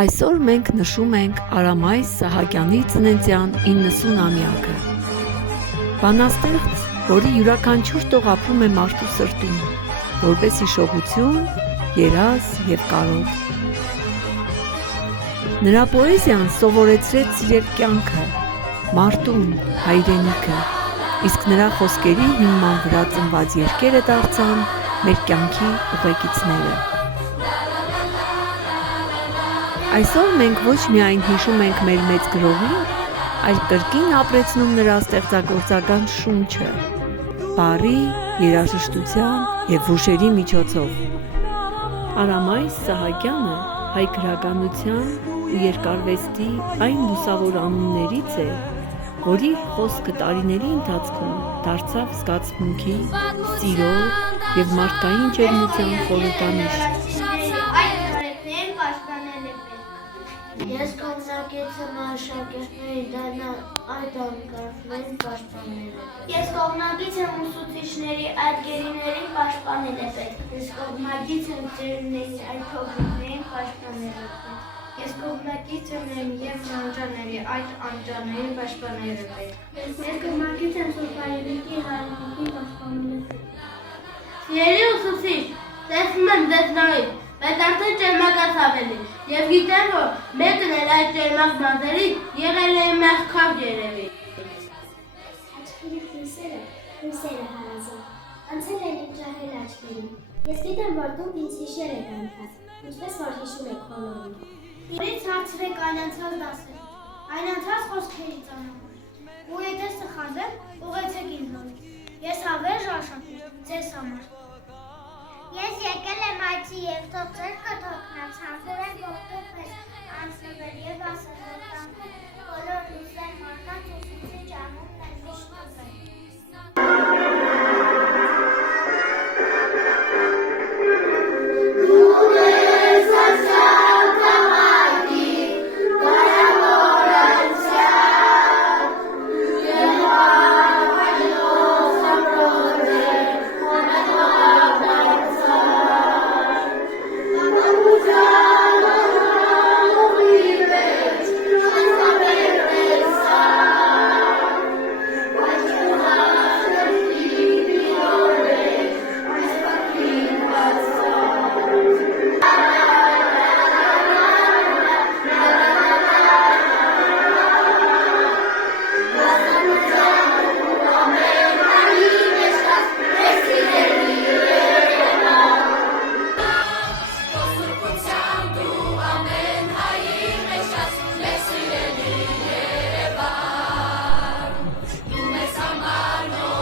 Այսօր մենք նշում ենք Արամայիս Սահակյանի ծննդյան 90-ամյակը։ Բանաստեղծ, որի յուրաքանչյուր տող ապրում է մարդու սրտում, որպես հիշողություն, երազ և կարոտ։ Նրա պոեզիան սովորեցրեց սիրել կյանքը, մարդուն, հայրենիքը, իսկ նրա խոսքերի հիմնման վրա ծնված երգերը դարձան մեր կյանքի ուղեկիցները։ Այսօր մենք ոչ միայն հիշում ենք մեր մեծ գրողին, այլ կրկին ապրեցնում նրա ստեղծագործական շունչը, բառի, երաժշտության և հուշերի միջոցով։ Արամայիս Սահակյանը հայ գրականության ու երկարվեստի այն լուսավոր անուններից է, որի խոսքը տարիների ընթացքում դարձավ զգացմունքի, սիրո և մարդկային ջերմության խորհրդանիշ։ Ես կողմնակեցեմ աշակերտների այդ անկարգներին պաշտպաները։ Ես կողմնակից եմ ուսուցիչների այդ գերիներին պաշտպաները պետք։ Ես կողմնակից եմ ծերունների այդ փոքրիկներին պաշտպաները պետք։ Ես կողմնակից եմ և անջաների այդ անջաներին պաշտպաները պետք։ Ես կողմնակից եմ սուրբայրիկի հայրենիքի պաշտպաները պետք։ Սիրելի ուսուցիչ, տեսնում եմ ձեզ նորից, բայց արդեն ճերմակաց ավելի, և գիտեմ, որ մեկն էլ այդ ճերմակ մազերից եղել է մեղքավ երևի։ Աչքերիդ լույսերը հարազատ, անցել են իմ ջահել աչքերին, ես գիտեմ, որ դուք ինձ հիշել եք անցած, ինչպես որ հիշում եք բոլորին։ Իրից հարցրեք այն անցած դասեր, այն անցած խոսքերից անամոր, ու եթե սխալվեմ, ուղեցեք ինձ նորից, ես հավերժ աշակերտ, ձեզ համար։ Ես եկել եմ այցի և թող ձեր կթոքնած, համբուրեմ ողդով պես անցնվել և ասել, որ տանքում բոլոր լույսեր մարդկանց ուսուցիչ անունն են միշտ տվել։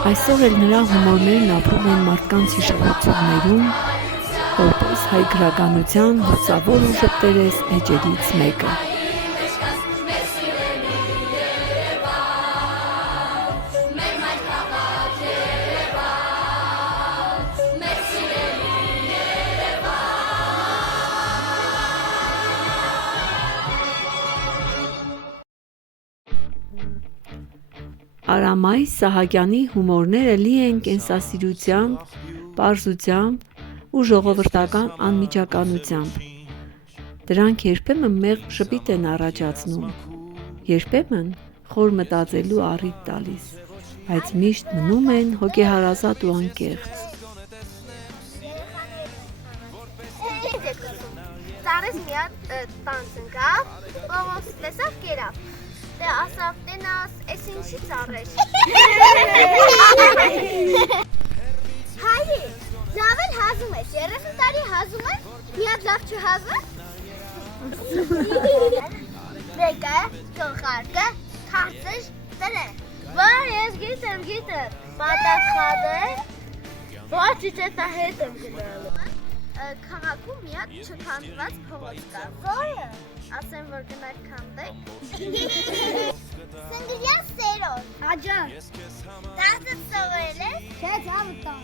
Այսօր էլ նրա հումորներն ապրում են մարդկանց հիշողություններում, որպես հայ գրականության լուսավոր ու ժպտերես էջերից մեկը։ Արամայիս Սահակյանի հումորները լի են կենսասիրությամբ, պարզությամբ ու ժողովրդական անմիջականությամբ։ Դրանք երբեմն մեղմ ժպիտ են առաջացնում, երբեմն խոր մտածելու առիթ տալիս, բայց միշտ մնում են հոգեհարազատ ու անկեղծ։ Ծառից մի հատ տանց ընկավ, Պողոս տեսավ կերավ։ Դե ասավ տենաս, ես ինչի ծառեր։ Հայրի, լավ էլ հազում ես, 30 տարի հազում ես, մի հատ լավ չհազում ես։ Դեկը, կողարկը, քարտը, դրե։ Որ ես գիտեմ, պատասխանը, որ չիչետա հետ եմ գնալու։ Քաղաքում մի հատ չքանդված փողոց կա։ Որը։ Ասեմ, որ գնանք քանդենք։ Սնգրյան սերոտ։ Աջան։ Դասը սովորել ես։ Չէ, ցավը տան։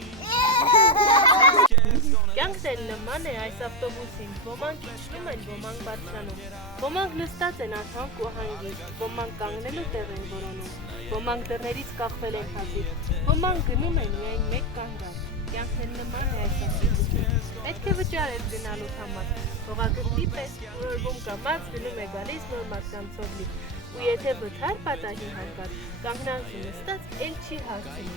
Կյանքն էլ նման է այս ավտոբուսին, ոմանք իջնում են, ոմանք բարձրանում, ոմանք նստած են անհանգ ու հանգիստ, ոմանք կանգնելու տեղ են որոնում, ոմանք դռներից կախվել են հազիվ, ոմանք գնում են միայն մեկ կանգնած։ կյանքն նման է այս ասացություն։ Պետք է վճարել գնալու համար։ Հողագնդի պես օրորվում կամած գնում է գալիս նոր մարդկանցով լի։ Ու եթե վթար պատահի հանկարծ, կանգնանքի նստած էլ չի հարցնում։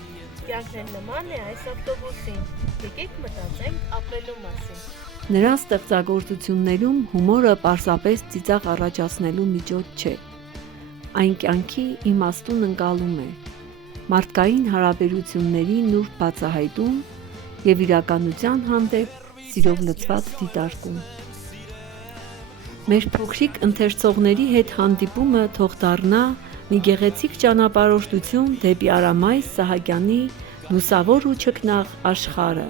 Կյանքն նման է այս ավտոբուսին։ Եկեք մտածենք ապրելու մասին։ Նրա ստեղծագործություններում հումորը պարզապես ծիծաղ առաջացնելու միջոց չէ։ Այն կյանքի իմաստուն ընկալում է, մարդկային հարաբերությունների նուրբ բացահայտում և իրականության հանդեպ սիրով լցված դիտարկում։ Մեր փոքրիկ ընթերցողների հետ հանդիպումը թող դառնա մի գեղեցիկ ճանապարհորդություն դեպի Արամայիս Սահակյանի լուսավոր ու չքնաղ աշխարհը։